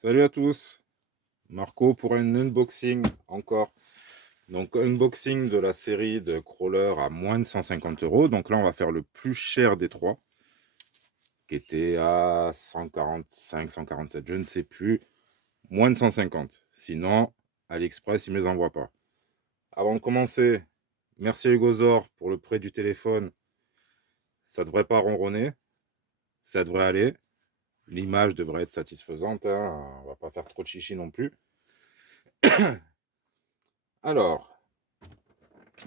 Salut à tous, Marco pour un unboxing encore. Donc unboxing de la série de crawler à moins de 150 euros. Donc là on va faire le plus cher des trois, qui était à 145, 147, je ne sais plus, moins de 150. Sinon, AliExpress, il ne me les envoie pas. Avant de commencer, merci à Hugozor pour le prêt du téléphone. Ça devrait pas ronronner, ça devrait aller. L'image devrait être satisfaisante, hein. On va pas faire trop de chichi non plus. Alors,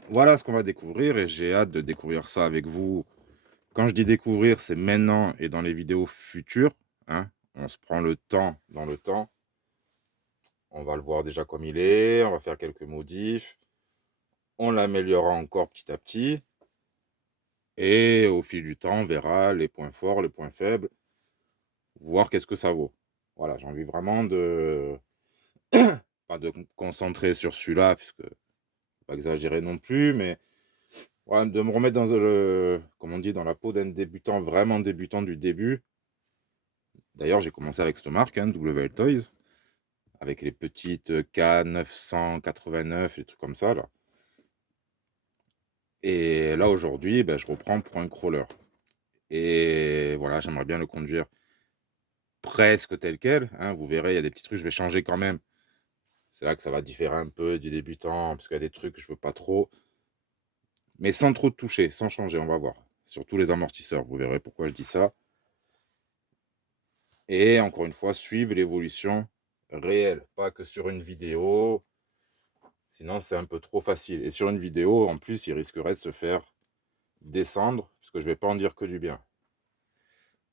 voilà ce qu'on va découvrir et j'ai hâte de découvrir ça avec vous. Quand je dis découvrir, c'est maintenant et dans les vidéos futures, hein. On se prend le temps dans le temps. On va le voir déjà comme il est, on va faire quelques modifs, on l'améliorera encore petit à petit et au fil du temps, on verra les points forts, les points faibles, voir qu'est-ce que ça vaut. Voilà, j'ai envie vraiment de pas de me concentrer sur celui-là puisque faut pas exagérer non plus, mais ouais, de me remettre dans le comme on dit, dans la peau d'un débutant, vraiment débutant du début. D'ailleurs, j'ai commencé avec cette marque, hein, WL Toys, avec les petites K989, les trucs comme ça, là. Et là, aujourd'hui, ben, je reprends pour un crawler. Et voilà, j'aimerais bien le conduire presque tel quel, hein. Vous verrez, il y a des petits trucs, je vais changer quand même. C'est là que ça va différer un peu du débutant, parce qu'il y a des trucs que je veux pas trop. Mais sans trop toucher, sans changer, on va voir. Surtout les amortisseurs, vous verrez pourquoi je dis ça. Et encore une fois, suivre l'évolution réelle, pas que sur une vidéo. Sinon, c'est un peu trop facile. Et sur une vidéo, en plus, il risquerait de se faire descendre, parce que je vais pas en dire que du bien.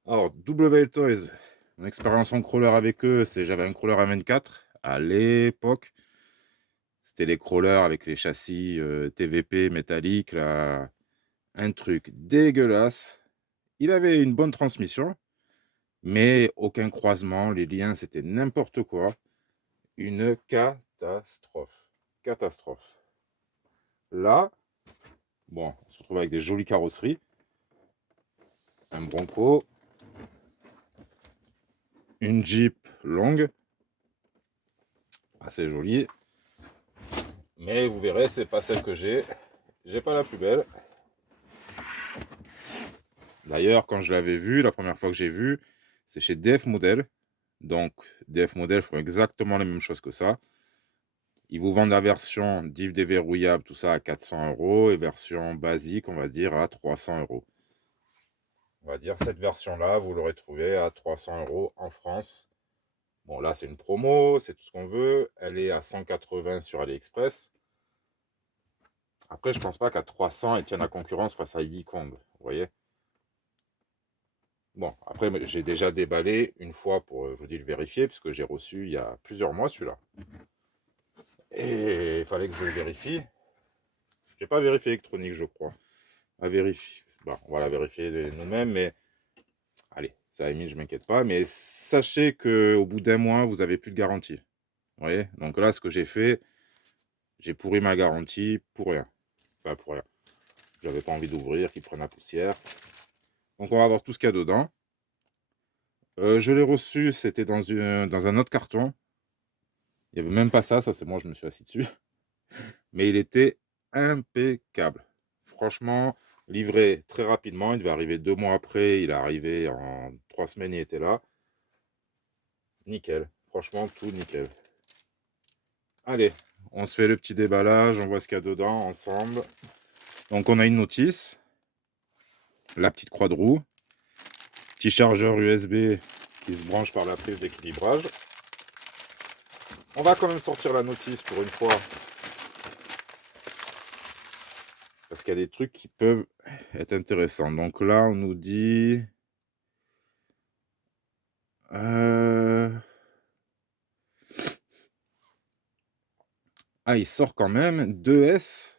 Alors, WL Toys, mon expérience en crawler avec eux, c'est j'avais un crawler M24 à l'époque. C'était les crawlers avec les châssis TVP métalliques, là. Un truc dégueulasse. Il avait une bonne transmission, mais aucun croisement. Les liens, c'était n'importe quoi. Une catastrophe. Catastrophe. Là, bon, on se retrouve avec des jolies carrosseries. Un Bronco, une Jeep longue, assez jolie. Mais vous verrez, c'est pas celle que j'ai. J'ai pas la plus belle. D'ailleurs, quand je l'avais vue, la première fois que j'ai vu, c'est chez DF Model. Donc, DF Model font exactement la même chose que ça. Ils vous vendent la version diff déverrouillable, tout ça à 400 euros, et version basique, on va dire, à 300 euros. On va dire cette version-là, vous l'aurez trouvée à 300 euros en France. Bon, là, c'est une promo, c'est tout ce qu'on veut. Elle est à 180 sur AliExpress. Après, je pense pas qu'à 300, elle tienne la concurrence face à Yikong, vous voyez. Bon, après, j'ai déjà déballé une fois pour, je vous dis, le vérifier, puisque j'ai reçu il y a plusieurs mois celui-là. Et il fallait que je le vérifie. J'ai pas vérifié électronique, je crois. À vérifier. Bon, on va la vérifier nous-mêmes, mais allez, ça à la limite, je m'inquiète pas. Mais sachez qu'au bout d'un mois, vous avez plus de garantie. Vous voyez. Donc là, ce que j'ai fait, j'ai pourri ma garantie pour rien. Enfin, pour rien. J'avais pas envie d'ouvrir, qu'il prenne la poussière. Donc on va voir tout ce qu'il y a dedans. Je l'ai reçu, c'était dans un autre carton. Il n'y avait même pas ça, ça c'est moi, je me suis assis dessus. Mais il était impeccable. Franchement, livré très rapidement. Il devait arriver 2 mois après. Il est arrivé en 3 semaines, il était là. Nickel. Franchement, tout nickel. Allez, on se fait le petit déballage, on voit ce qu'il y a dedans ensemble. Donc on a une notice, la petite croix de roue, petit chargeur USB qui se branche par la prise d'équilibrage. On va quand même sortir la notice pour une fois, parce qu'il y a des trucs qui peuvent être intéressants. Donc là, on nous dit... Ah, il sort quand même 2S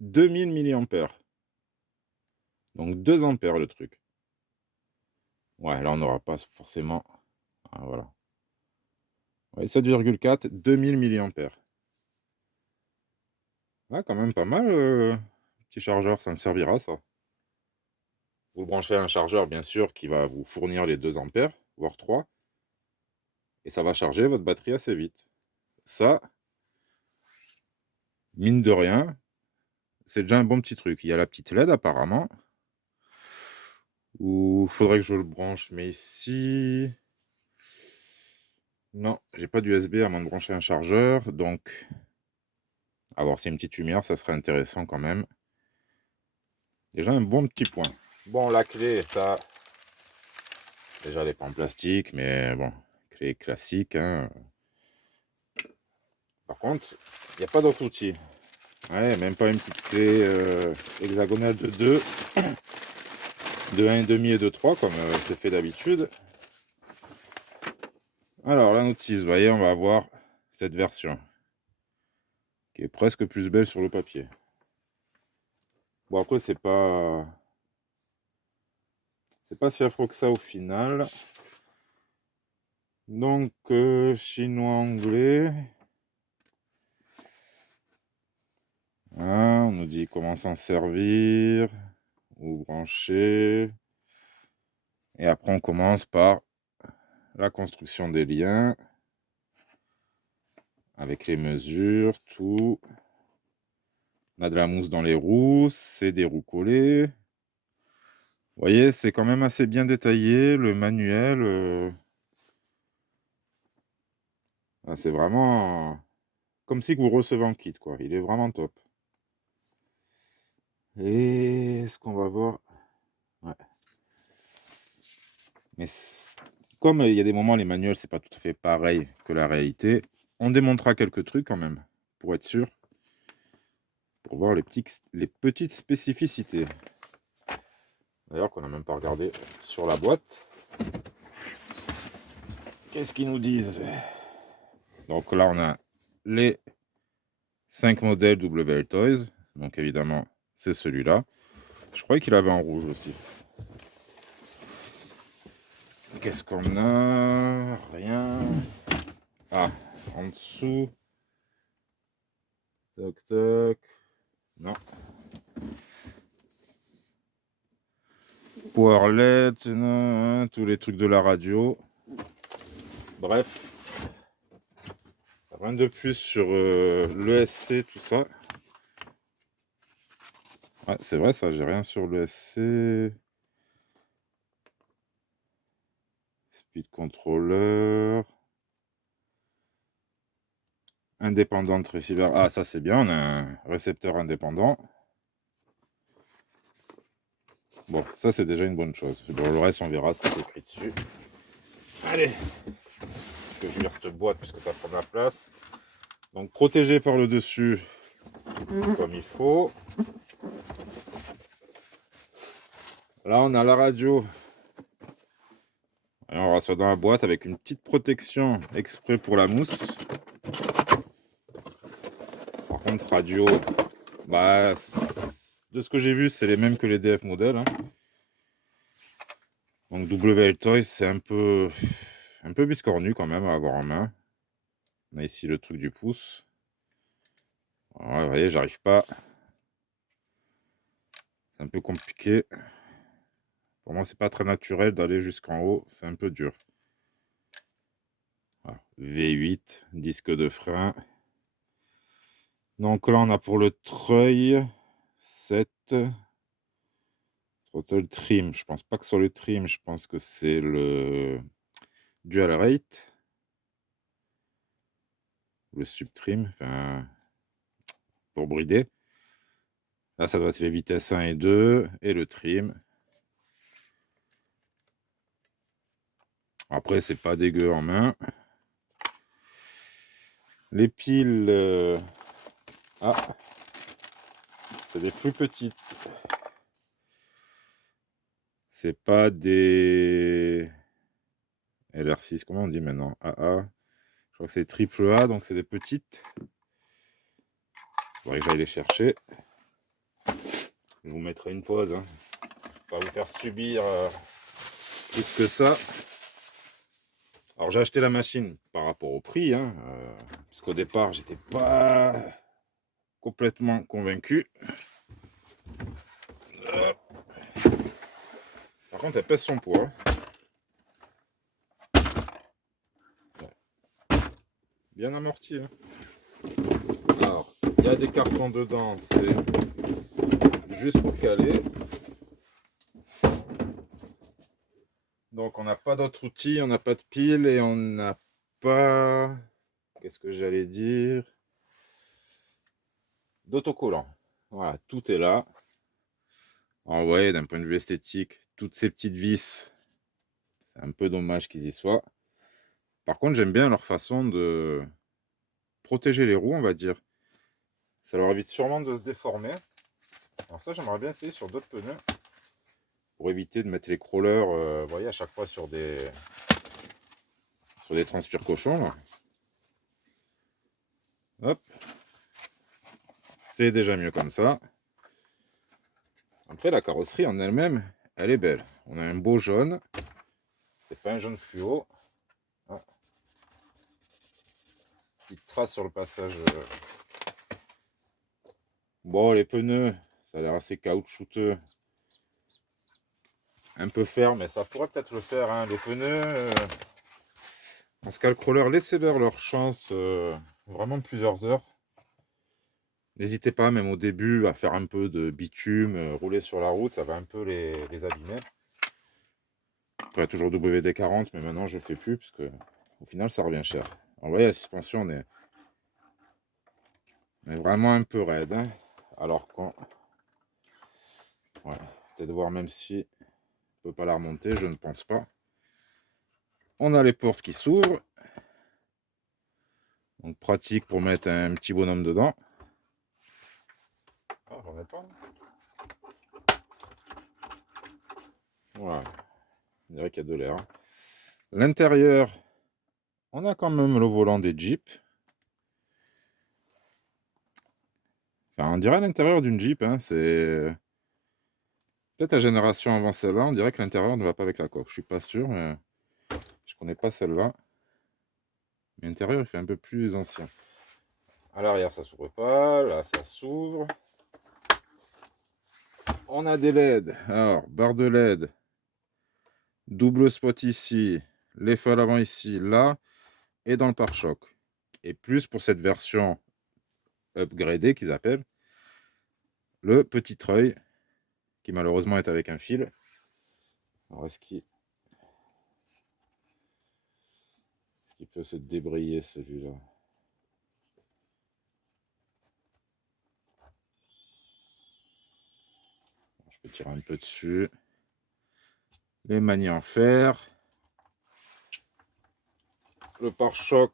2000 milliampères. Donc 2 ampères le truc. Ouais, là on n'aura pas forcément... Ah, voilà. Ouais, 7,4, 2000 milliampères. Ouais, quand même pas mal, petit chargeur, ça me servira ça. Vous branchez à un chargeur bien sûr qui va vous fournir les 2 ampères, voire 3. et ça va charger votre batterie assez vite. Ça, mine de rien, c'est déjà un bon petit truc. Il y a la petite LED apparemment, ou faudrait que je le branche, mais ici, non, j'ai pas d'USB à moins de brancher un chargeur, donc avoir c'est une petite lumière, ça serait intéressant quand même. Déjà un bon petit point. Bon, la clé, ça, déjà elle est pas en plastique, mais bon, clé classique, hein. Par contre, il n'y a pas d'autre outil. Ouais, même pas une petite clé hexagonale de 2, de 1,5 et de 3, comme c'est fait d'habitude. Alors, la notice, vous voyez, on va avoir cette version, qui est presque plus belle sur le papier. Bon, après, c'est pas si affreux que ça au final. Donc, chinois, anglais. Ah, on nous dit comment s'en servir, ou brancher. Et après, on commence par la construction des liens, avec les mesures, tout. On a de la mousse dans les roues, c'est des roues collées. Vous voyez, c'est quand même assez bien détaillé, le manuel. C'est vraiment comme si vous recevez un kit, quoi. Il est vraiment top. Et ce qu'on va voir... Ouais. Mais comme il y a des moments, les manuels, c'est pas tout à fait pareil que la réalité, on démontrera quelques trucs quand même, pour être sûr, pour voir les petites spécificités. D'ailleurs, qu'on n'a même pas regardé sur la boîte. Qu'est-ce qu'ils nous disent? Donc là, on a les 5 modèles WL Toys. Donc évidemment, c'est celui-là. Je croyais qu'il avait en rouge aussi. Qu'est-ce qu'on a? Rien. Ah, en dessous. Toc toc. Non. Powerlet, non, tous les trucs de la radio. Bref. Rien de plus sur l'ESC, tout ça. Ouais, c'est vrai ça, j'ai rien sur l'ESC. Speed controller. Indépendant receiver. Ah, ça c'est bien, on a un récepteur indépendant. Bon, ça c'est déjà une bonne chose. Bon, le reste, on verra ce qui est écrit dessus. Allez, je vais vire cette boîte puisque ça prend de la place. Donc, protégé par le dessus, comme il faut. Là, on a la radio. Et on reçoit dans la boîte avec une petite protection exprès pour la mousse. Par contre, radio, bah, de ce que j'ai vu, c'est les mêmes que les DF modèles. Hein. Donc WL Toys, c'est un peu biscornu quand même à avoir en main. On a ici le truc du pouce. Ouais, vous voyez, j'arrive pas. C'est un peu compliqué. Pour moi, c'est pas très naturel d'aller jusqu'en haut. C'est un peu dur. Voilà. V8, disque de frein. Donc là, on a pour le treuil 7. Throttle trim. Je pense pas que sur le trim, je pense que c'est le dual rate. Le subtrim. Enfin, pour brider. Là, ça doit être les vitesses 1 et 2 et le trim. Après, c'est pas dégueu en main. Les piles, ah, c'est des plus petites. C'est pas des LR6, comment on dit maintenant? AA. Je crois que c'est triple A, donc c'est des petites. Il faudrait que j'aille les chercher. Je vous mettrai une pause. Hein. Pas vous faire subir plus que ça. Alors j'ai acheté la machine par rapport au prix, hein, parce qu'au départ j'étais pas complètement convaincu. Par contre elle pèse son poids. Ouais. bien amorti. Hein. Alors, il y a des cartons dedans, c'est juste pour caler. Donc, on n'a pas d'autres outils, on n'a pas de pile et on n'a pas... Qu'est-ce que j'allais dire? D'autocollant. Voilà, tout est là. Alors, vous voyez, d'un point de vue esthétique, toutes ces petites vis, c'est un peu dommage qu'ils y soient. Par contre, j'aime bien leur façon de protéger les roues, on va dire. Ça leur évite sûrement de se déformer. Alors ça, j'aimerais bien essayer sur d'autres pneus pour éviter de mettre les crawlers, vous voyez, à chaque fois sur des transpires cochons. Là. Hop. C'est déjà mieux comme ça. Après, la carrosserie en elle-même, elle est belle. On a un beau jaune. C'est pas un jaune fluo. Ah. Petite trace sur le passage. Bon, les pneus, ça a l'air assez caoutchouteux. Un peu ferme, mais ça pourrait peut-être le faire. Hein. Les pneus, en ce cas, le crawler, laissez-leur chance vraiment plusieurs heures. N'hésitez pas, même au début, à faire un peu de bitume, rouler sur la route, ça va un peu les abîmer. Après, toujours WD-40, mais maintenant je ne le fais plus, parce que au final, ça revient cher. Alors, vous voyez, la suspension, on est vraiment un peu raide. Hein. Alors qu'on... Ouais, peut-être voir même si on ne peut pas la remonter, je ne pense pas. On a les portes qui s'ouvrent. Donc pratique pour mettre un petit bonhomme dedans. Ah, j'en ai pas. Voilà. On dirait qu'il y a de l'air. L'intérieur, on a quand même le volant des Jeeps. Enfin, on dirait l'intérieur d'une Jeep. Hein. C'est peut-être la génération avant celle-là. On dirait que l'intérieur ne va pas avec la coque. Je suis pas sûr, mais je connais pas celle-là. Mais l'intérieur, il fait un peu plus ancien. À l'arrière, ça s'ouvre pas. Là, ça s'ouvre. On a des LED. Alors, barre de LED. Double spot ici. Les feux à l'avant ici, là. Et dans le pare-choc. Et plus pour cette version upgradée qu'ils appellent. Le petit treuil. Qui malheureusement est avec un fil. Alors, est-ce qu'il peut se débrayer celui-là? Je peux tirer un peu dessus. Les manies en fer. Le pare-choc.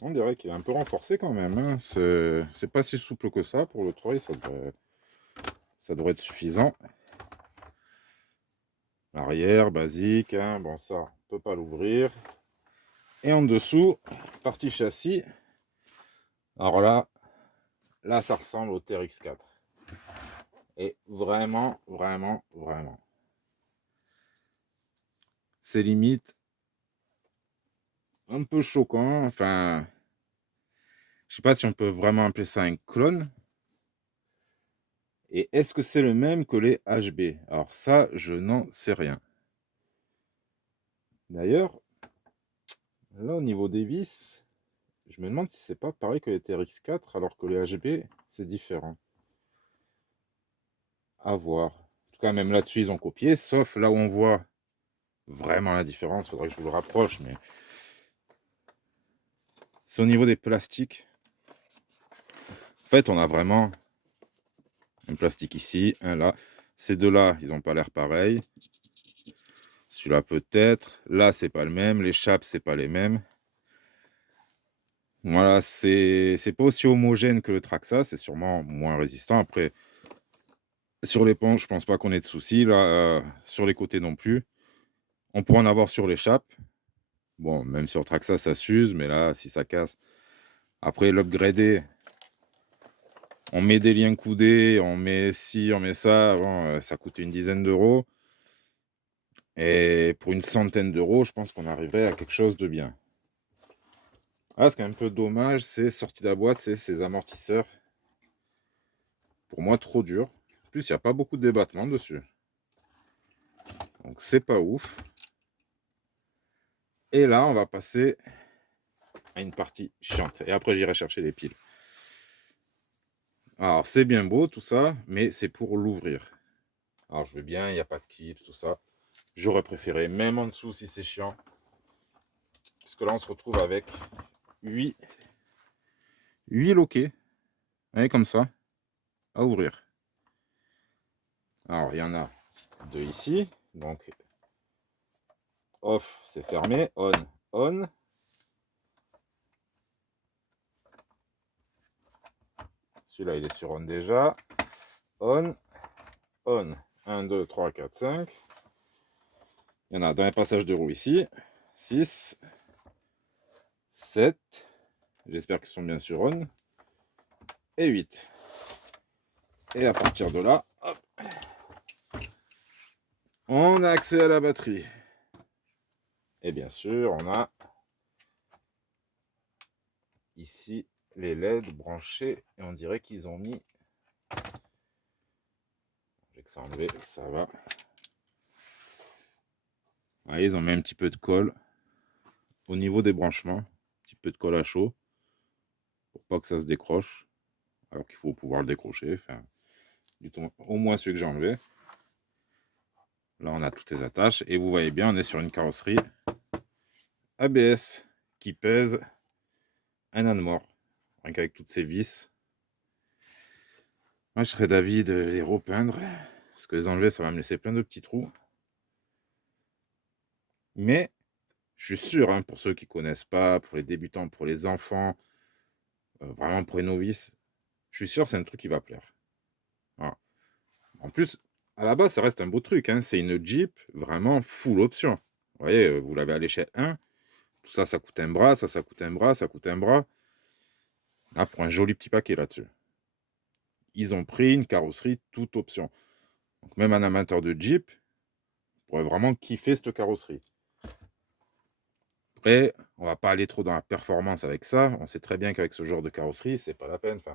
On dirait qu'il est un peu renforcé quand même. Hein. C'est pas si souple que ça pour le treuil. Ça devrait être suffisant. L'arrière, basique. Hein. Bon, ça, on peut pas l'ouvrir. Et en dessous, partie châssis. Alors là, ça ressemble au TRX4. Et vraiment, vraiment, vraiment. C'est limite un peu choquant. Enfin, je sais pas si on peut vraiment appeler ça un clone. Et est-ce que c'est le même que les HB? Alors ça, je n'en sais rien. D'ailleurs, là, au niveau des vis, je me demande si c'est pas pareil que les TRX4, alors que les HB, c'est différent. À voir. En tout cas, même là-dessus, ils ont copié, sauf là où on voit vraiment la différence. Faudrait que je vous le rapproche, mais c'est au niveau des plastiques. En fait, on a vraiment un plastique ici, un là. Ces deux-là, ils n'ont pas l'air pareil. Celui-là peut-être. Là, c'est pas le même. Les chapes, c'est pas les mêmes. Voilà, c'est pas aussi homogène que le Traxa, c'est sûrement moins résistant. Après, sur les ponts, je pense pas qu'on ait de soucis. Là, sur les côtés non plus. On pourrait en avoir sur l'échappe. Bon, même sur Traxa, ça s'use, mais là, si ça casse. Après, l'upgrader, on met des liens coudés, on met ci, on met ça. Bon, ça coûte une dizaine d'euros. Et pour une centaine d'euros, je pense qu'on arriverait à quelque chose de bien. Ah, ce qui est un peu dommage, c'est sorti de la boîte, c'est ces amortisseurs. Pour moi, trop dur. En plus, il n'y a pas beaucoup de débattement dessus. Donc, c'est pas ouf. Et là, on va passer à une partie chiante. Et après, j'irai chercher les piles. Alors, c'est bien beau tout ça, mais c'est pour l'ouvrir. Alors, je veux bien, il n'y a pas de clips, tout ça. J'aurais préféré, même en dessous si c'est chiant. Puisque là, on se retrouve avec 8 loquets. Vous voyez, comme ça, à ouvrir. Alors, il y en a 2 ici. Donc, off, c'est fermé. On, on. Celui-là, il est sur on déjà. On, on. 1, 2, 3, 4, 5. Il y en a dans les passages de roue ici. 6, 7. J'espère qu'ils sont bien sur on. Et 8. Et à partir de là, hop, on a accès à la batterie. Et bien sûr, on a ici les LED branchés. Et on dirait qu'ils ont mis... J'ai que ça enlevé, ça va. Ah, ils ont mis un petit peu de colle au niveau des branchements. Un petit peu de colle à chaud. Pour pas que ça se décroche. Alors qu'il faut pouvoir le décrocher. Enfin, au moins celui que j'ai enlevé. Là, on a toutes les attaches. Et vous voyez bien, on est sur une carrosserie ABS qui pèse un âne mort. Rien qu'avec toutes ces vis. Moi, je serais d'avis de les repeindre. Parce que les enlever, ça va me laisser plein de petits trous. Mais, je suis sûr, hein, pour ceux qui ne connaissent pas, pour les débutants, pour les enfants, vraiment pour les novices, je suis sûr que c'est un truc qui va plaire. Voilà. En plus, à la base, ça reste un beau truc. Hein. C'est une Jeep vraiment full option. Vous voyez, vous l'avez à l'échelle 1. Tout ça, ça coûte un bras, ça coûte un bras, ça coûte un bras. Là, pour un joli petit paquet là-dessus. Ils ont pris une carrosserie toute option. Donc, même un amateur de Jeep pourrait vraiment kiffer cette carrosserie. Après, on va pas aller trop dans la performance avec ça. On sait très bien qu'avec ce genre de carrosserie, c'est pas la peine. Enfin,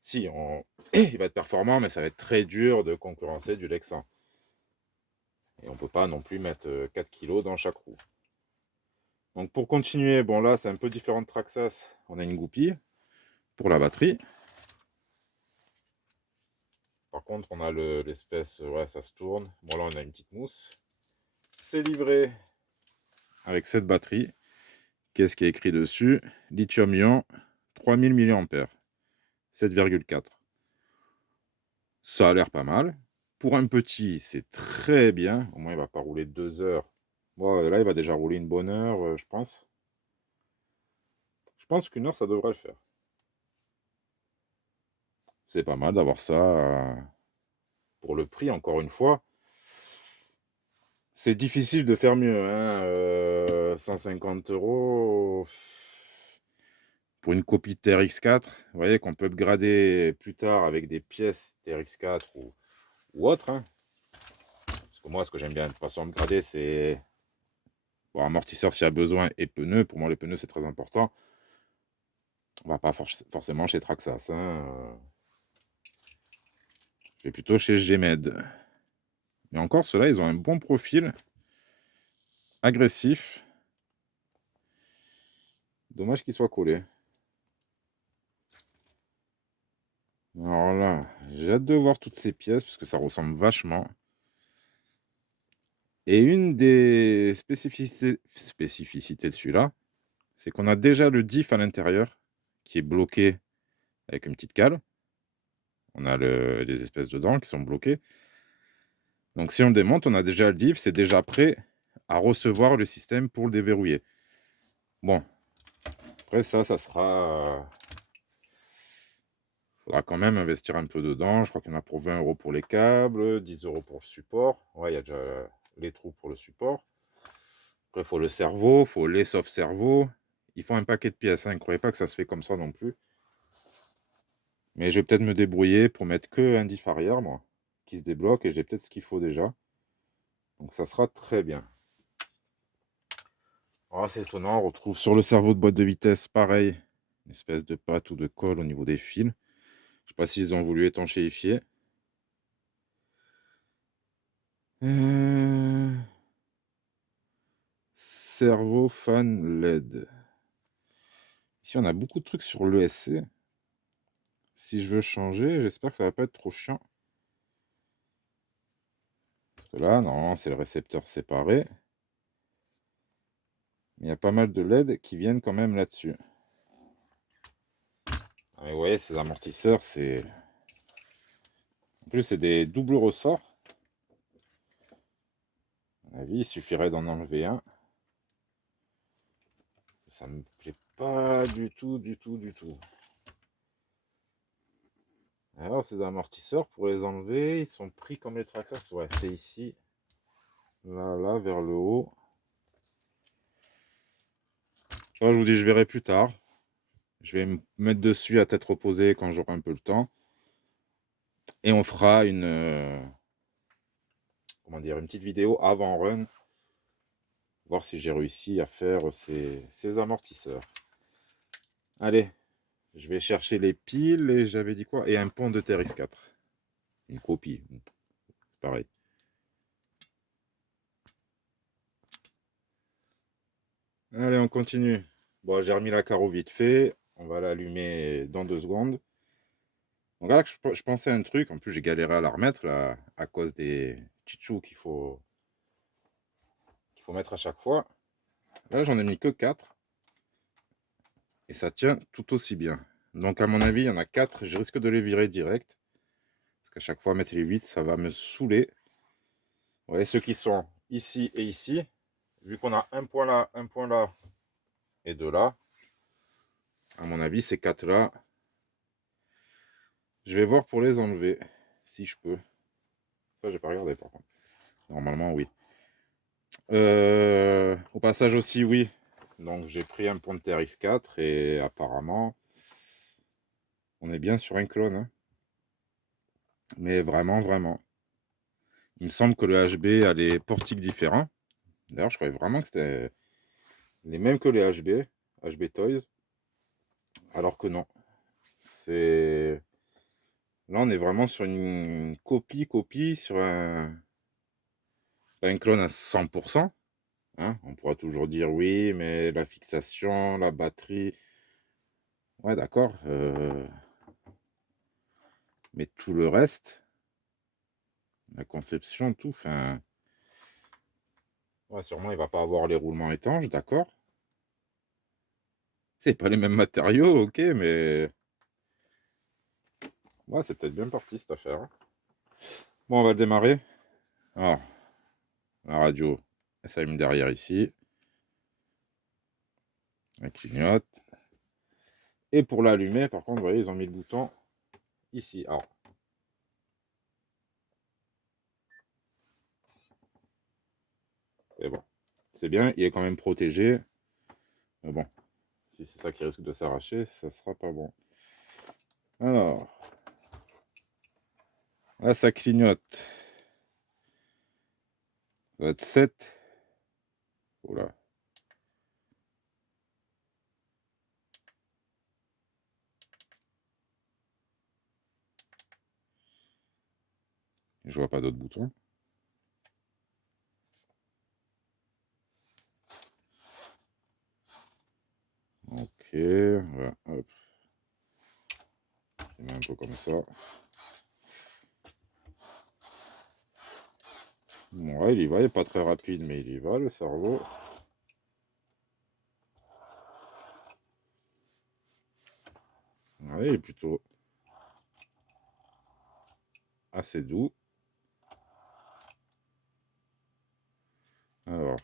si, il va être performant, mais ça va être très dur de concurrencer du Lexan. Et on peut pas non plus mettre 4 kg dans chaque roue. Donc pour continuer, bon là c'est un peu différent de Traxxas. On a une goupille pour la batterie. Par contre, on a l'espèce, ouais, ça se tourne. Bon là on a une petite mousse. C'est livré avec cette batterie. Qu'est-ce qui est écrit dessus? Lithium-ion, 3000 mAh, 7,4. Ça a l'air pas mal. Pour un petit, c'est très bien. Au moins, il va pas rouler 2 heures. Bon, là, il va déjà rouler une bonne heure, je pense. Je pense qu'une heure, ça devrait le faire. C'est pas mal d'avoir ça pour le prix, encore une fois. C'est difficile de faire mieux. Hein, 150 € pour une copie de TRX4. Vous voyez qu'on peut upgrader plus tard avec des pièces TRX4 ou autre. Hein. Parce que moi, ce que j'aime bien de toute façon upgrader, c'est bon, amortisseur s'il y a besoin et pneus. Pour moi, les pneus, c'est très important. On va pas forcément chez Traxxas. Hein. Je vais plutôt chez Gmed. Mais encore, ceux-là, ils ont un bon profil. Agressif. Dommage qu'il soit collé. Alors là, j'ai hâte de voir toutes ces pièces parce que ça ressemble vachement. Et une des spécificités de celui-là, c'est qu'on a déjà le diff à l'intérieur qui est bloqué avec une petite cale. On a les espèces de dents qui sont bloquées. Donc si on le démonte, on a déjà le diff, c'est déjà prêt à recevoir le système pour le déverrouiller. Bon, après ça sera... faudra quand même investir un peu dedans. Je crois qu'il y en a pour 20 € pour les câbles, 10 € pour le support. Ouais, il y a déjà les trous pour le support. Après, il faut le cerveau, il faut les soft-cerveaux. Il faut un paquet de pièces. Hein. Ne croyez pas que ça se fait comme ça non plus. Mais je vais peut-être me débrouiller pour mettre que un diff arrière, moi, qui se débloque. Et j'ai peut-être ce qu'il faut déjà. Donc ça sera très bien. Oh, c'est étonnant. On retrouve sur le cerveau de boîte de vitesse, pareil, une espèce de pâte ou de colle au niveau des fils. Je ne sais pas s'ils ont voulu étanchéifier. servo fan LED. Ici, on a beaucoup de trucs sur l'ESC. Si je veux changer, j'espère que ça va pas être trop chiant. Parce que là, normalement, c'est le récepteur séparé. Il y a pas mal de LED qui viennent quand même là-dessus. Ah, mais vous voyez, ces amortisseurs, c'est... En plus, c'est des doubles ressorts. À mon avis, il suffirait d'en enlever un. Ça me plaît pas du tout, du tout, du tout. Alors, ces amortisseurs, pour les enlever, ils sont pris comme les Traxxas. Ouais, c'est ici. Là, là, vers le haut. Ça, je vous dis, je verrai plus tard. Je vais me mettre dessus à tête reposée quand j'aurai un peu le temps. Et on fera une... comment dire, une petite vidéo avant run. Voir si j'ai réussi à faire ces amortisseurs. Allez, je vais chercher les piles et j'avais dit quoi? Et un pont de TRX4. Une copie. C'est pareil. Allez, on continue. Bon, j'ai remis la carreau vite fait. On va l'allumer dans 2 secondes. Donc là, je pensais à un truc. En plus, j'ai galéré à la remettre là, à cause des chichous qu'il faut mettre à chaque fois. Là, j'en ai mis que 4. Et ça tient tout aussi bien. Donc, à mon avis, il y en a 4. Je risque de les virer direct. Parce qu'à chaque fois, mettre les 8, ça va me saouler. Vous voyez, ceux qui sont ici et ici. Vu qu'on a un point là et 2 là. À mon avis, ces 4 là, je vais voir pour les enlever. Si je peux. Ça, j'ai pas regardé par contre. Normalement, oui. Au passage aussi, oui. Donc, j'ai pris un pont de TRX4 et apparemment, on est bien sur un clone. Hein. Mais vraiment, vraiment. Il me semble que le HB a des portiques différents. D'ailleurs, je croyais vraiment que c'était les mêmes que les HB Toys. Alors que non. C'est... Là, on est vraiment sur une copie, sur pas un clone à 100%. Hein. On pourra toujours dire oui, mais la fixation, la batterie... Ouais, d'accord. Mais tout le reste, la conception, tout, enfin... Ouais, sûrement, il va pas avoir les roulements étanches, d'accord. C'est pas les mêmes matériaux, ok, mais... Ouais, c'est peut-être bien parti, cette affaire. Hein. Bon, on va démarrer. Alors, la radio, elle s'allume derrière ici. Elle clignote. Et pour l'allumer, par contre, vous voyez, ils ont mis le bouton ici. Alors, c'est bon. C'est bien, il est quand même protégé. Mais bon, si c'est ça qui risque de s'arracher, ça sera pas bon. Alors, là, ça clignote. Ça va être 7. Oula. Je vois pas d'autres boutons. Ok, voilà, hop. Je mets un peu comme ça. Bon, ouais, il y va, il n'est pas très rapide, mais il y va, le cerveau. Ouais, il est plutôt assez doux. Alors,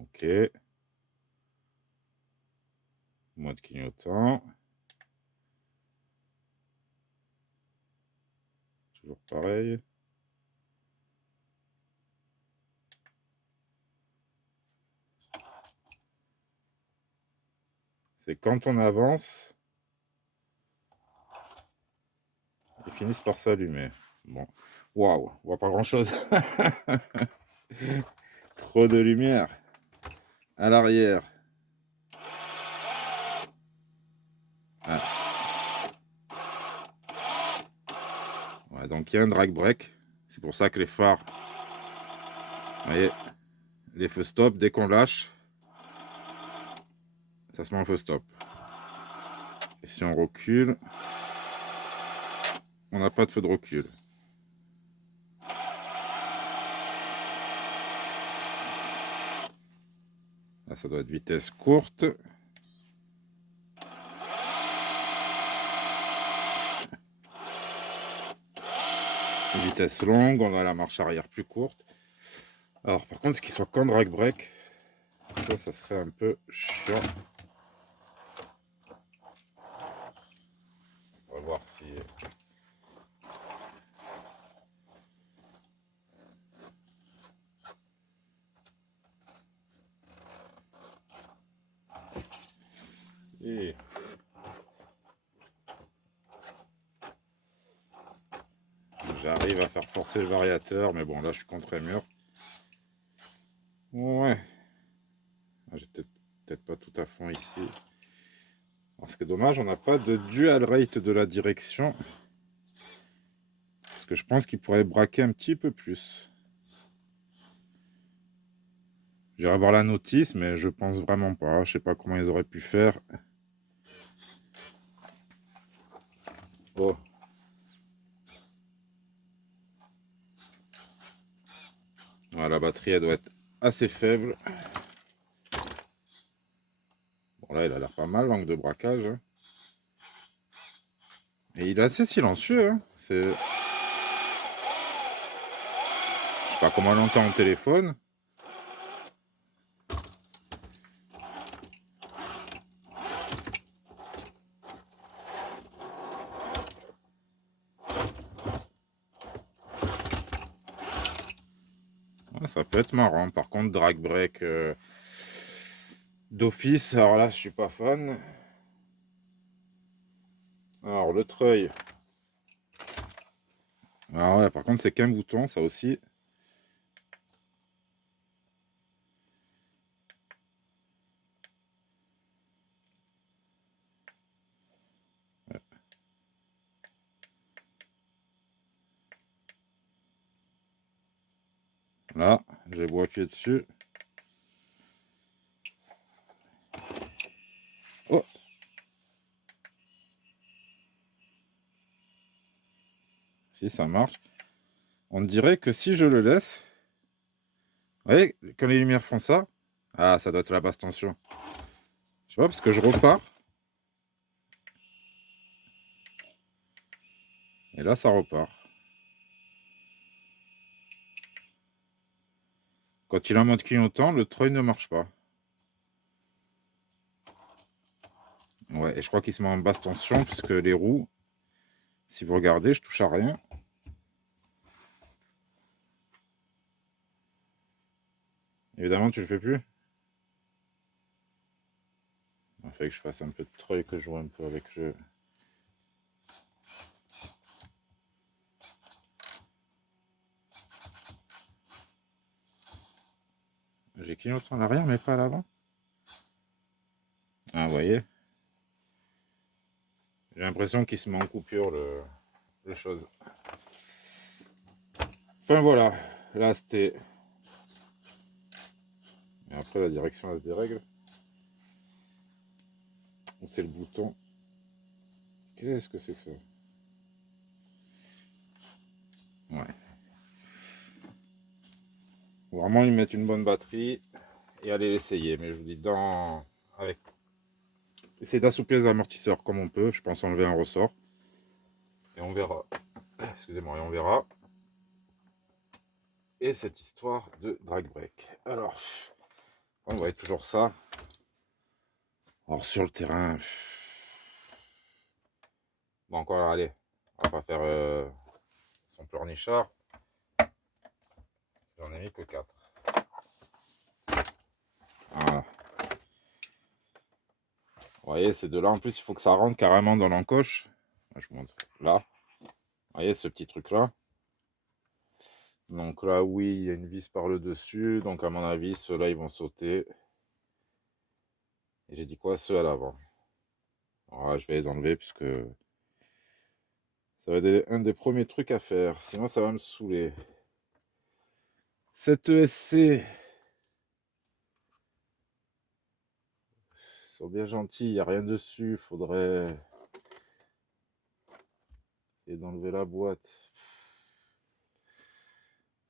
ok. Mode clignotant. Toujours pareil. C'est quand on avance, ils finissent par s'allumer. Bon, waouh, on voit pas grand chose. Trop de lumière. À l'arrière. Ah. Ouais, donc il y a un drag brake. C'est pour ça que les phares Vous voyez, les feux stop, dès qu'on lâche, ça se met en feu stop. Et si on recule, on n'a pas de feu de recul. Là, ça doit être vitesse courte. Vitesse longue, on a la marche arrière plus courte. Alors par contre, ce qui soit qu'en drag brake, ça serait un peu chiant. On va voir si... Et... j'arrive à faire forcer le variateur, mais bon, là, je suis contre un mur. Ouais. J'ai peut-être pas tout à fond ici. Alors, ce qui est dommage, on n'a pas de dual rate de la direction. Parce que je pense qu'il pourrait braquer un petit peu plus. J'irai voir la notice, mais je pense vraiment pas. Je sais pas comment ils auraient pu faire. Oh. Ouais, la batterie, elle doit être assez faible. Bon, là, il a l'air pas mal, l'angle de braquage. Hein. Et il est assez silencieux. Hein. C'est... je sais pas comment on l'entend au téléphone. Ouais, ça peut être marrant. Par contre, drag brake d'office, alors là, je suis pas fan. Alors, le treuil. Ah ouais, par contre, c'est qu'un bouton, ça aussi. Ouais. Là, j'ai beau appuyer dessus. Oh! Si, ça marche. On dirait que si je le laisse... vous voyez, quand les lumières font ça... ah, ça doit être la basse tension. Je sais pas, parce que je repars. Et là, ça repart. Quand il est en mode clignotant, le treuil ne marche pas. Ouais, et je crois qu'il se met en basse tension, puisque les roues, si vous regardez, je touche à rien. Évidemment, tu le fais plus. Il fait que je fasse un peu de treuil, que je joue un peu avec le... j'ai clignotant à l'arrière, mais pas à l'avant. Ah, vous voyez. J'ai l'impression qu'il se met en coupure, le chose. Enfin, voilà. Là, c'était... et après, la direction, elle se dérègle. C'est le bouton. Qu'est-ce que c'est que ça? Ouais. Faut vraiment lui mettre une bonne batterie et aller l'essayer. Mais je vous dis, avec... essayer d'assouplir les amortisseurs comme on peut. Je pense enlever un ressort. Et on verra. Excusez-moi, et on verra. Et cette histoire de drag brake. Alors, on voit toujours ça. Alors, sur le terrain... bon, encore, allez. On va pas faire son pleurnichard. J'en ai mis que 4. Voilà. Vous voyez, ces deux-là, en plus, il faut que ça rentre carrément dans l'encoche. Je vous montre. Là. Vous voyez, ce petit truc-là. Donc là, oui, il y a une vis par le dessus. Donc, à mon avis, ceux-là, ils vont sauter. Et j'ai dit quoi? Ceux à l'avant. Voilà, je vais les enlever puisque ça va être un des premiers trucs à faire. Sinon, ça va me saouler. Cette ESC, ils sont bien gentils, il n'y a rien dessus. Faudrait essayer d'enlever la boîte.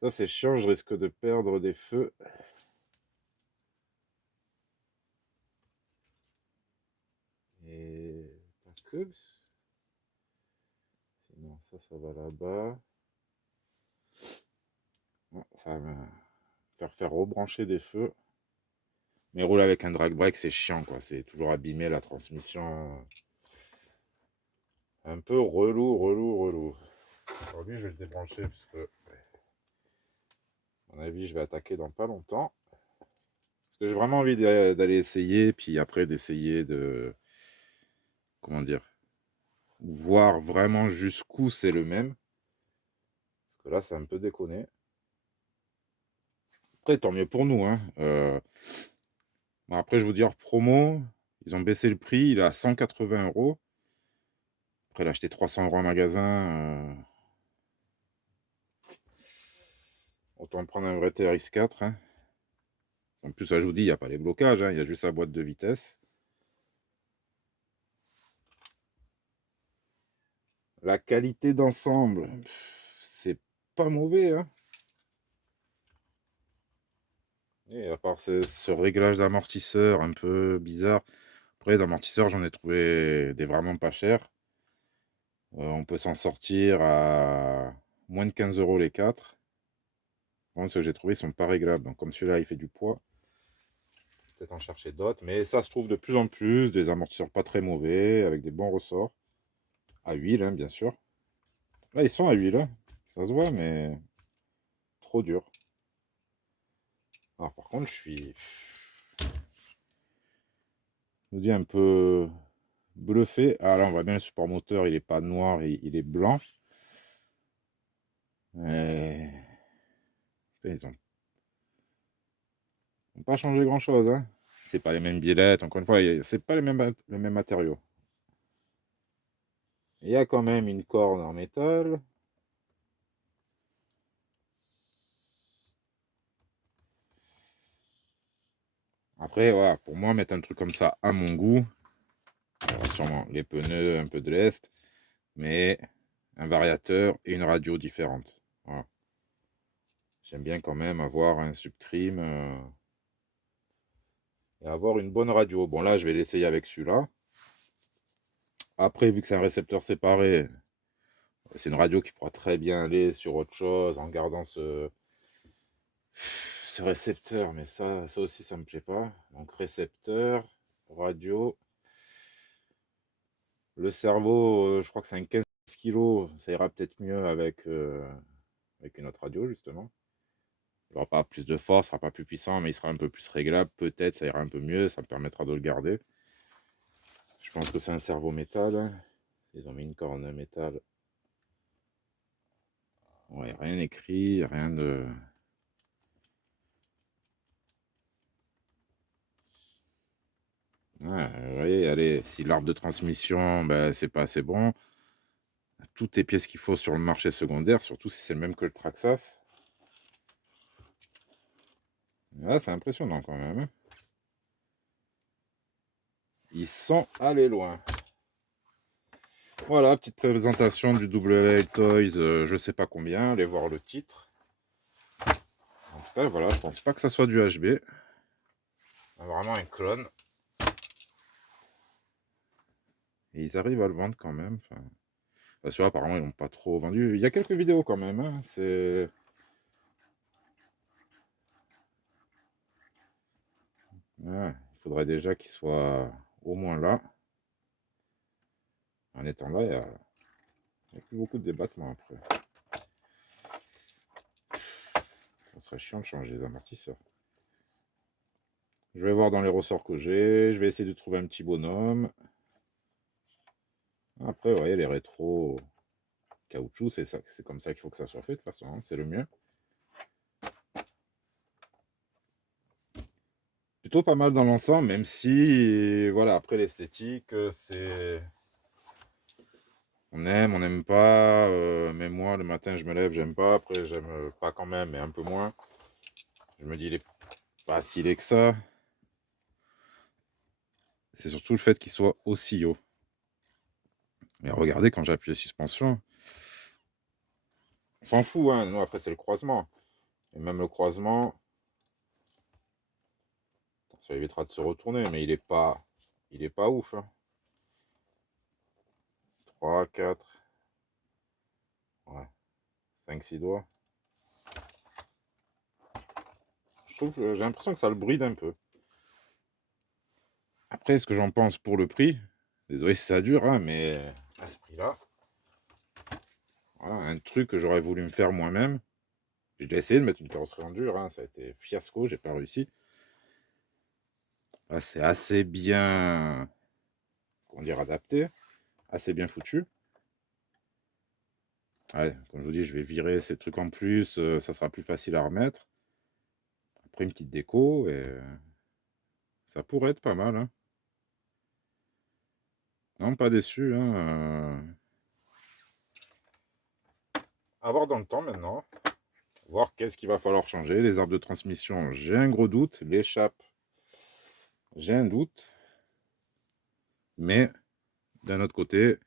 Ça, c'est chiant, je risque de perdre des feux. Et pas que. Sinon, ça va là-bas. Bon, ça va me faire rebrancher des feux. Mais rouler avec un drag brake, c'est chiant, quoi. C'est toujours abîmer la transmission. Un peu relou. Aujourd'hui, je vais le débrancher parce que, à mon avis, je vais attaquer dans pas longtemps. Parce que j'ai vraiment envie d'aller essayer, puis après d'essayer de, comment dire, voir vraiment jusqu'où c'est le même. Parce que là, c'est un peu déconné. Après, tant mieux pour nous, hein. Bon, après, je vous dis hors promo, ils ont baissé le prix, il est à 180 €. Après, l'acheter 300 € en magasin, autant prendre un vrai TRX4, hein. En plus, là, je vous dis, il n'y a pas les blocages, hein, il y a juste la boîte de vitesse. La qualité d'ensemble, c'est pas mauvais, hein. Et à part ce réglage d'amortisseur un peu bizarre. Après, les amortisseurs, j'en ai trouvé des vraiment pas chers. On peut s'en sortir à moins de 15 € les 4. Par contre, ceux que j'ai trouvé, ils sont pas réglables. Donc, comme celui-là, il fait du poids, peut-être en chercher d'autres. Mais ça se trouve de plus en plus. Des amortisseurs pas très mauvais, avec des bons ressorts. À huile, hein, bien sûr. Là, ils sont à huile, hein. Ça se voit, mais trop dur. Alors, par contre, je me dis un peu bluffé. Ah là, on voit bien le support moteur, il est pas noir, il est blanc. Et... putain, ils ont pas changé grand-chose, hein. C'est pas les mêmes biellettes, encore une fois, c'est pas les mêmes matériaux. Il y a quand même une corne en métal. Après, voilà, pour moi, mettre un truc comme ça à mon goût, sûrement les pneus, un peu de lest, mais un variateur et une radio différente. Voilà. J'aime bien quand même avoir un Subtrim et avoir une bonne radio. Bon, là, je vais l'essayer avec celui-là. Après, vu que c'est un récepteur séparé, c'est une radio qui pourra très bien aller sur autre chose en gardant ce récepteur. Mais ça aussi, ça me plaît pas. Donc, récepteur, radio. Le cerveau, je crois que c'est un 15 kilos. Ça ira peut-être mieux avec une autre radio, justement. Il n'aura pas plus de force, il sera pas plus puissant, mais il sera un peu plus réglable. Peut-être ça ira un peu mieux, ça me permettra de le garder. Je pense que c'est un cerveau métal. Ils ont mis une corne métal. Ouais, rien écrit, rien de... Ouais, vous voyez, allez, si l'arbre de transmission, ben, c'est pas assez bon, toutes les pièces qu'il faut sur le marché secondaire, surtout si c'est le même que le Traxas. Là, c'est impressionnant quand même, hein. Ils sont allés loin. Voilà, petite présentation du WL Toys, je sais pas combien, allez voir le titre. En tout cas, voilà, je pense pas que ça soit du HB. Vraiment un clone. Et ils arrivent à le vendre quand même. Enfin, parce que là, apparemment, ils n'ont pas trop vendu. Il y a quelques vidéos quand même, hein. C'est... ouais, il faudrait déjà qu'il soit au moins là. En étant là, il y a plus beaucoup de débattement après. Ça serait chiant de changer les amortisseurs. Je vais voir dans les ressorts que j'ai. Je vais essayer de trouver un petit bonhomme. Après, vous voyez, les rétros caoutchouc, c'est comme ça qu'il faut que ça soit fait de toute façon, hein, c'est le mieux. Plutôt pas mal dans l'ensemble, même si, voilà, après l'esthétique, c'est... on n'aime pas. Même moi, le matin, je me lève, j'aime pas. Après, j'aime pas quand même, mais un peu moins. Je me dis, il est pas si laid que ça. C'est surtout le fait qu'il soit aussi haut. Mais regardez, quand j'appuie suspension, on s'en fout, hein. Nous, après, c'est le croisement. Et même le croisement, ça évitera de se retourner, mais il est pas ouf, hein. 3, 4, ouais, 5, 6 doigts. J'ai l'impression que ça le bride un peu. Après, ce que j'en pense pour le prix, désolé si ça dure, hein, mais à ce prix-là, voilà, un truc que j'aurais voulu me faire moi-même. J'ai déjà essayé de mettre une carrosserie en dur, hein, ça a été fiasco, j'ai pas réussi. Là, c'est assez bien, comment dire, adapté, assez bien foutu. Ouais, comme je vous dis, je vais virer ces trucs en plus, ça sera plus facile à remettre. Après une petite déco, et ça pourrait être pas mal, hein. Non, pas déçu, hein. À voir dans le temps maintenant. Voir qu'est-ce qu'il va falloir changer. Les arbres de transmission, j'ai un gros doute. L'échappe, j'ai un doute. Mais d'un autre côté,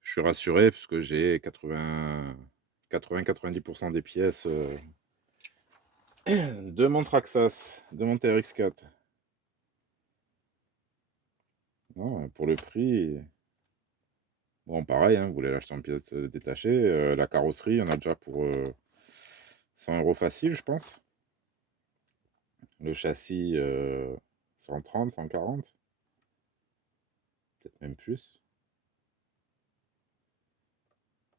je suis rassuré puisque j'ai 90% des pièces de mon Traxxas, de mon TRX4. Non, pour le prix, bon, pareil, hein, vous voulez l'acheter en pièces détachées. La carrosserie, on a déjà pour 100 € facile, je pense. Le châssis, 130, 140. Peut-être même plus.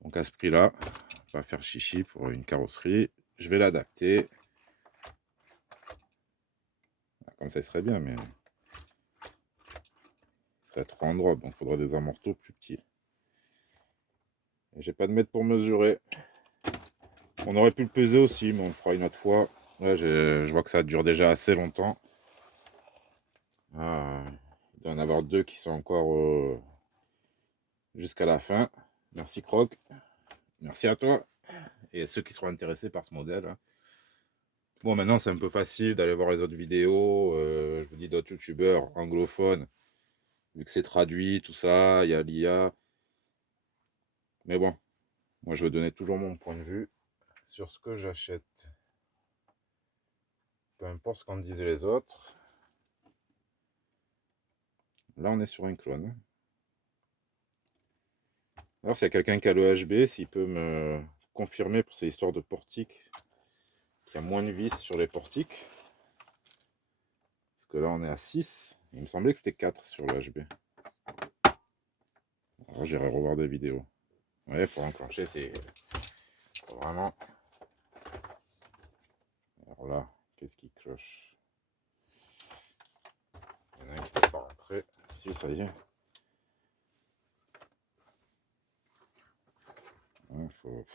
Donc à ce prix-là, on va faire chichi pour une carrosserie. Je vais l'adapter. Comme ça, il serait bien, mais il serait trop en drop, donc il faudrait des amortos plus petits. J'ai pas de mètre pour mesurer. On aurait pu le peser aussi, mais on le fera une autre fois. Ouais, je vois que ça dure déjà assez longtemps. Ah, il doit y en avoir 2 qui sont encore jusqu'à la fin. Merci Croc. Merci à toi. Et ceux qui seront intéressés par ce modèle, hein. Bon, maintenant c'est un peu facile d'aller voir les autres vidéos. Je vous dis d'autres youtubeurs anglophones, vu que c'est traduit, tout ça, il y a l'IA. Mais bon, moi je veux donner toujours mon point de vue sur ce que j'achète. Peu importe ce qu'en disaient les autres. Là, on est sur un clone. Alors, s'il y a quelqu'un qui a le HB, s'il peut me confirmer pour ces histoires de portiques, qu'il y a moins de vis sur les portiques. Parce que là, on est à 6. Il me semblait que c'était 4 sur le HB. Alors, j'irai revoir des vidéos. Ouais, pour enclencher, c'est vraiment... Alors là, qu'est-ce qui cloche? Il y en a un qui ne peut pas rentrer. Si, ça y est. Ouais, faut...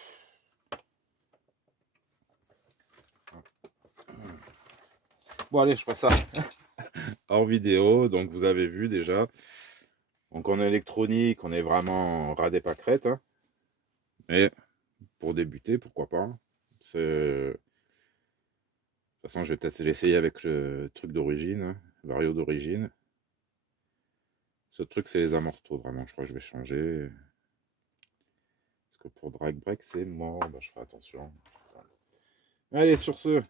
Bon, allez, je passe ça hors vidéo. Donc, vous avez vu déjà. Donc, en électronique, on est vraiment ras des pâquerettes, hein. Mais pour débuter, pourquoi pas. C'est... De toute façon, je vais peut-être l'essayer avec le truc d'origine, hein, Vario d'origine. Ce truc, c'est les amortos, vraiment. Je crois que je vais changer. Parce que pour drag break, c'est mort. Bah, je ferai attention. Allez, sur ce,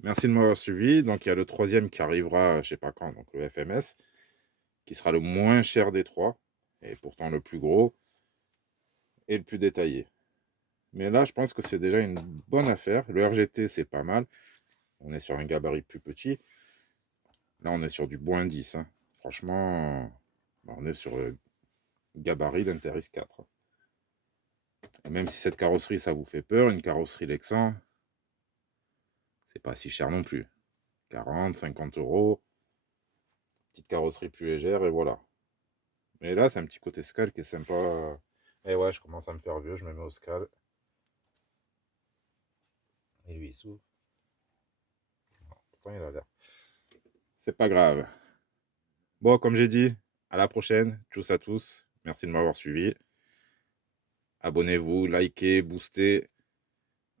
merci de m'avoir suivi. Donc, il y a le troisième qui arrivera, je sais pas quand, donc le FMS, qui sera le moins cher des trois, et pourtant le plus gros et le plus détaillé. Mais là, je pense que c'est déjà une bonne affaire. Le RGT, c'est pas mal. On est sur un gabarit plus petit. Là, on est sur du bon indice, hein. Franchement, bah, on est sur gabarit d'un TRX 4. Et même si cette carrosserie, ça vous fait peur, une carrosserie Lexan, c'est pas si cher non plus. 40, 50 euros. Petite carrosserie plus légère, et voilà. Mais là, c'est un petit côté scale qui est sympa. Et ouais, je commence à me faire vieux, je me mets au scale. Et lui, il s'ouvre. Pourtant, il a l'air. C'est pas grave. Bon, comme j'ai dit, à la prochaine. Tchuss à tous. Merci de m'avoir suivi. Abonnez-vous, likez, boostez,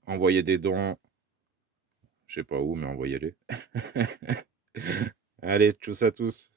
envoyez des dons. sais pas où, mais on va y aller. Allez, tchuss à tous.